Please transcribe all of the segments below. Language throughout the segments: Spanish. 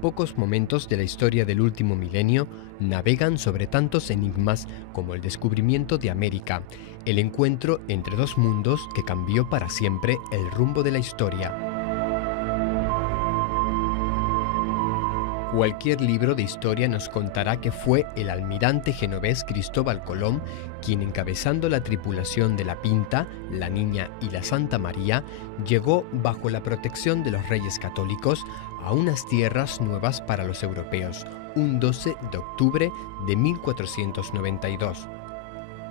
pocos momentos de la historia del último milenio navegan sobre tantos enigmas como el descubrimiento de América, el encuentro entre dos mundos que cambió para siempre el rumbo de la historia. Cualquier libro de historia nos contará que fue el almirante genovés Cristóbal Colón quien, encabezando la tripulación de la Pinta, la Niña y la Santa María, llegó bajo la protección de los reyes católicos a unas tierras nuevas para los europeos, un 12 de octubre de 1492.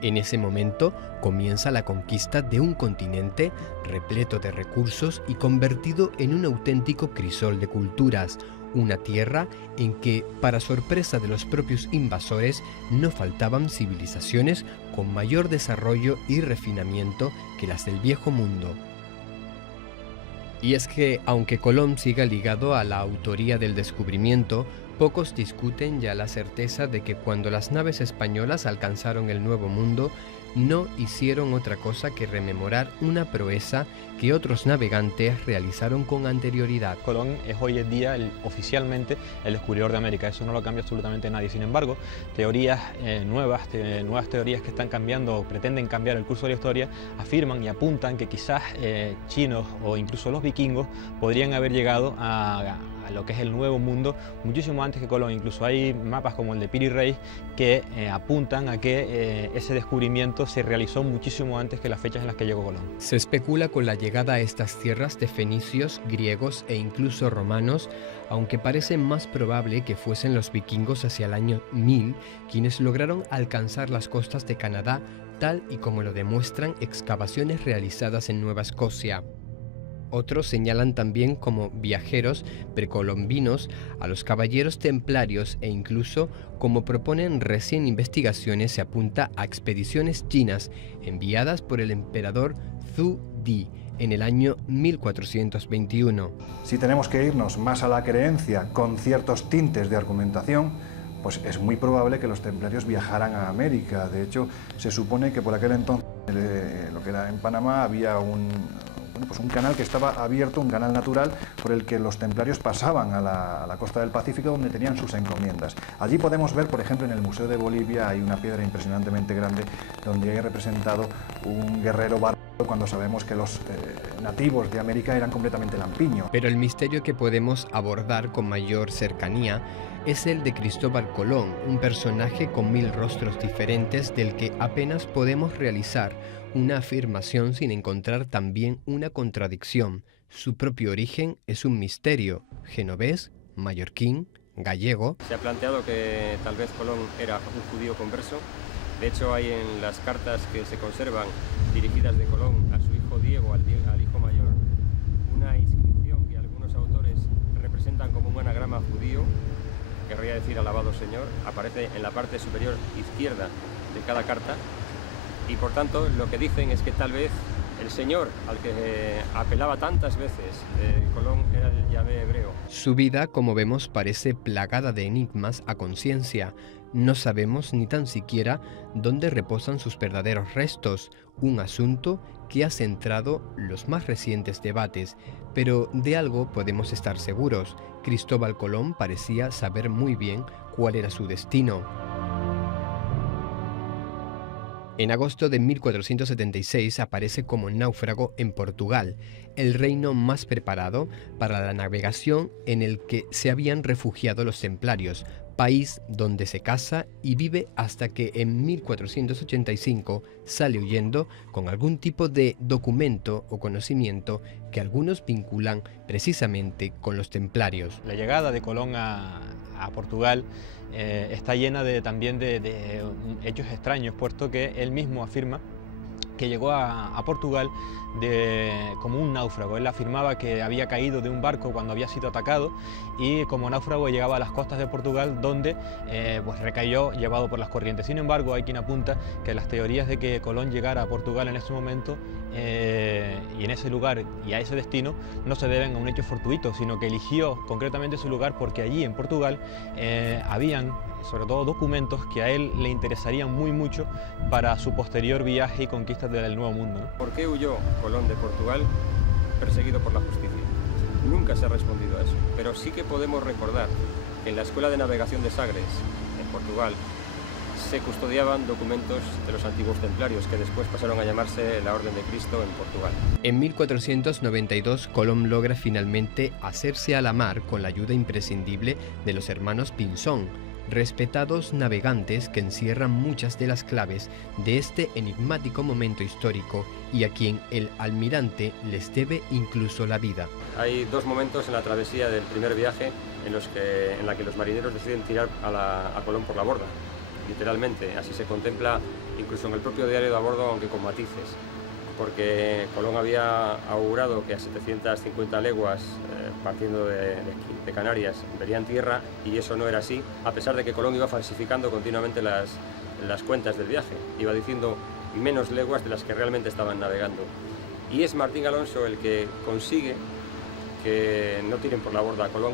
En ese momento comienza la conquista de un continente repleto de recursos y convertido en un auténtico crisol de culturas, una tierra en que, para sorpresa de los propios invasores, no faltaban civilizaciones con mayor desarrollo y refinamiento que las del Viejo Mundo. Y es que, aunque Colón siga ligado a la autoría del descubrimiento, pocos discuten ya la certeza de que cuando las naves españolas alcanzaron el Nuevo Mundo, no hicieron otra cosa que rememorar una proeza que otros navegantes realizaron con anterioridad. Colón es hoy en día oficialmente el descubridor de América, eso no lo cambia absolutamente nadie. Sin embargo, teorías nuevas teorías que están cambiando o pretenden cambiar el curso de la historia, afirman y apuntan que quizás chinos o incluso los vikingos podrían haber llegado a lo que es el Nuevo Mundo muchísimo antes que Colón. Incluso hay mapas como el de Piri Reis que apuntan a que ese descubrimiento se realizó muchísimo antes que las fechas en las que llegó Colón. Se especula con la llegada a estas tierras de fenicios, griegos e incluso romanos, aunque parece más probable que fuesen los vikingos hacia el año 1000 quienes lograron alcanzar las costas de Canadá, tal y como lo demuestran excavaciones realizadas en Nueva Escocia. Otros señalan también como viajeros precolombinos a los caballeros templarios e incluso, como proponen recién investigaciones, se apunta a expediciones chinas enviadas por el emperador Zhu Di en el año 1421. Si tenemos que irnos más a la creencia con ciertos tintes de argumentación, pues es muy probable que los templarios viajaran a América. De hecho, se supone que por aquel entonces, lo que era en Panamá, había un canal que estaba abierto, un canal natural por el que los templarios pasaban a la costa del Pacífico, donde tenían sus encomiendas. Allí podemos ver, por ejemplo, en el Museo de Bolivia hay una piedra impresionantemente grande donde hay representado un guerrero bárbaro, cuando sabemos que los nativos de América eran completamente lampiños. Pero el misterio que podemos abordar con mayor cercanía es el de Cristóbal Colón, un personaje con 1000 rostros diferentes del que apenas podemos realizar una afirmación sin encontrar también una contradicción. Su propio origen es un misterio: genovés, mallorquín, gallego. Se ha planteado que tal vez Colón era un judío converso. De hecho, hay en las cartas que se conservan dirigidas de Colón a su hijo Diego, al hijo mayor, una inscripción que algunos autores representan como un anagrama judío, querría decir alabado Señor. Aparece en la parte superior izquierda de cada carta. Y por tanto, lo que dicen es que tal vez el Señor al que apelaba tantas veces Colón era el Yahvé hebreo. Su vida, como vemos, parece plagada de enigmas a conciencia. No sabemos ni tan siquiera dónde reposan sus verdaderos restos, un asunto que ha centrado los más recientes debates. Pero de algo podemos estar seguros: Cristóbal Colón parecía saber muy bien cuál era su destino. En agosto de 1476 aparece como náufrago en Portugal, el reino más preparado para la navegación en el que se habían refugiado los templarios, país donde se casa y vive hasta que en 1485 sale huyendo con algún tipo de documento o conocimiento que algunos vinculan precisamente con los templarios. La llegada de Colón a Portugal está llena también de hechos extraños, puesto que él mismo afirma que llegó a Portugal como un náufrago. Él afirmaba que había caído de un barco cuando había sido atacado y como náufrago llegaba a las costas de Portugal, donde pues recayó llevado por las corrientes. Sin embargo, hay quien apunta que las teorías de que Colón llegara a Portugal en ese momento y en ese lugar y a ese destino no se deben a un hecho fortuito, sino que eligió concretamente ese lugar porque allí en Portugal habían sobre todo documentos que a él le interesarían muy mucho para su posterior viaje y conquista del Nuevo Mundo, ¿no? ¿Por qué huyó Colón de Portugal perseguido por la justicia? nunca se ha respondido a eso, pero sí que podemos recordar que en la Escuela de Navegación de Sagres, en Portugal, se custodiaban documentos de los antiguos templarios, que después pasaron a llamarse la Orden de Cristo en Portugal. En 1492, Colón logra finalmente hacerse a la mar con la ayuda imprescindible de los hermanos Pinzón, respetados navegantes que encierran muchas de las claves de este enigmático momento histórico y a quien el almirante les debe incluso la vida. Hay dos momentos en la travesía del primer viaje en la que los marineros deciden tirar a Colón por la borda, literalmente. Así se contempla incluso en el propio diario de a bordo, aunque con matices, porque Colón había augurado que a 750 leguas, partiendo de Canarias, verían tierra, y eso no era así, a pesar de que Colón iba falsificando continuamente las cuentas del viaje. Iba diciendo menos leguas de las que realmente estaban navegando. Y es Martín Alonso el que consigue que no tiren por la borda a Colón,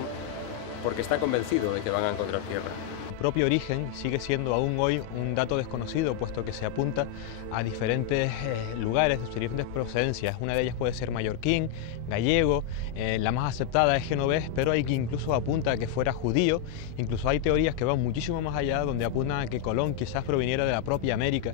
porque está convencido de que van a encontrar tierra. Su propio origen sigue siendo aún hoy un dato desconocido, puesto que se apunta a diferentes lugares, de diferentes procedencias. Una de ellas puede ser mallorquín, gallego, la más aceptada es genovés, pero hay que incluso apunta a que fuera judío. Incluso hay teorías que van muchísimo más allá, donde apuntan a que Colón quizás proviniera de la propia América,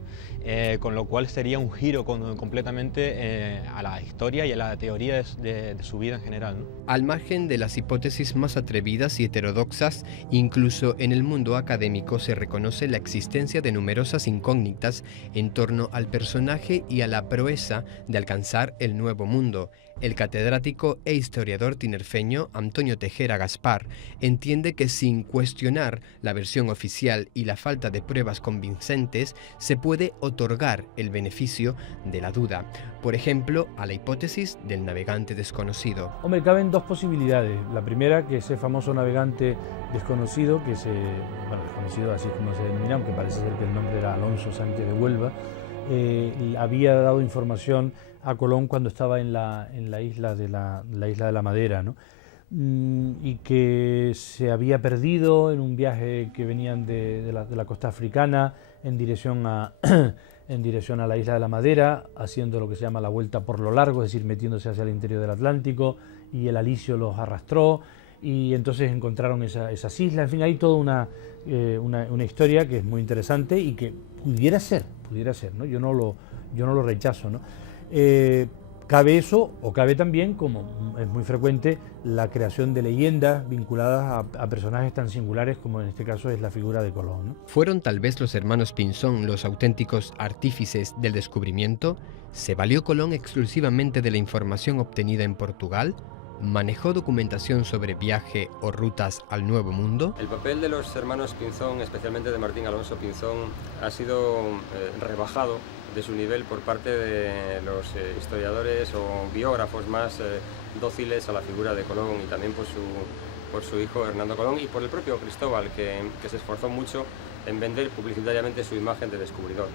con lo cual sería un giro completamente a la historia y a la teoría de su vida en general, ¿no? Al margen de las hipótesis más atrevidas y heterodoxas, incluso en el mundo académico se reconoce la existencia de numerosas incógnitas en torno al personaje y a la proeza de alcanzar el Nuevo Mundo. El catedrático e historiador tinerfeño Antonio Tejera Gaspar entiende que sin cuestionar la versión oficial y la falta de pruebas convincentes se puede otorgar el beneficio de la duda, por ejemplo, a la hipótesis del navegante desconocido. Hombre, caben dos posibilidades. La primera, que ese famoso navegante desconocido, desconocido así como se denomina, aunque parece ser que el nombre era Alonso Sánchez de Huelva, había dado información a Colón cuando estaba en la isla de la Madera, ¿no? Y que se había perdido en un viaje que venían de la costa africana en dirección a la isla de la Madera, haciendo lo que se llama la vuelta por lo largo, es decir, metiéndose hacia el interior del Atlántico, y el alisio los arrastró, y entonces encontraron esas islas. En fin, hay toda una historia que es muy interesante y que pudiera ser, ¿no? Yo no lo rechazo, ¿no? Cabe eso, o cabe también, como es muy frecuente, la creación de leyendas vinculadas a personajes tan singulares como en este caso es la figura de Colón, ¿no? ¿Fueron tal vez los hermanos Pinzón los auténticos artífices del descubrimiento? ¿Se valió Colón exclusivamente de la información obtenida en Portugal? ¿Manejó documentación sobre viaje o rutas al Nuevo Mundo? El papel de los hermanos Pinzón, especialmente de Martín Alonso Pinzón, ha sido rebajado de su nivel por parte de los historiadores o biógrafos más dóciles a la figura de Colón, y también por su hijo Hernando Colón y por el propio Cristóbal, que se esforzó mucho en vender publicitariamente su imagen de descubridor.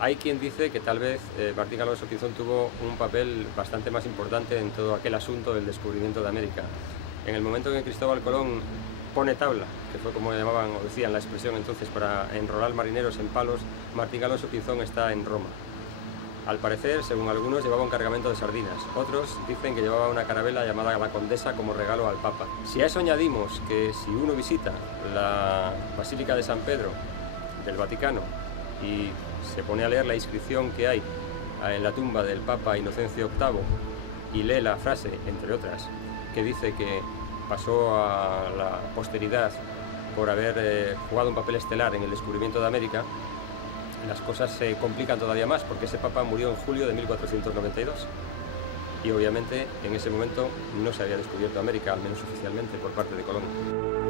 Hay quien dice que tal vez Martín Alonso Pinzón tuvo un papel bastante más importante en todo aquel asunto del descubrimiento de América. En el momento en que Cristóbal Colón pone tabla, que fue como llamaban o decían la expresión entonces para enrolar marineros en palos, Martín Alonso Pinzón está en Roma. Al parecer, según algunos, llevaba un cargamento de sardinas, otros dicen que llevaba una carabela llamada La Condesa como regalo al Papa. Si a eso añadimos que si uno visita la Basílica de San Pedro del Vaticano y se pone a leer la inscripción que hay en la tumba del Papa Inocencio VIII y lee la frase, entre otras, que dice que pasó a la posteridad por haber jugado un papel estelar en el descubrimiento de América, las cosas se complican todavía más, porque ese Papa murió en julio de 1492 y obviamente en ese momento no se había descubierto América, al menos oficialmente, por parte de Colón.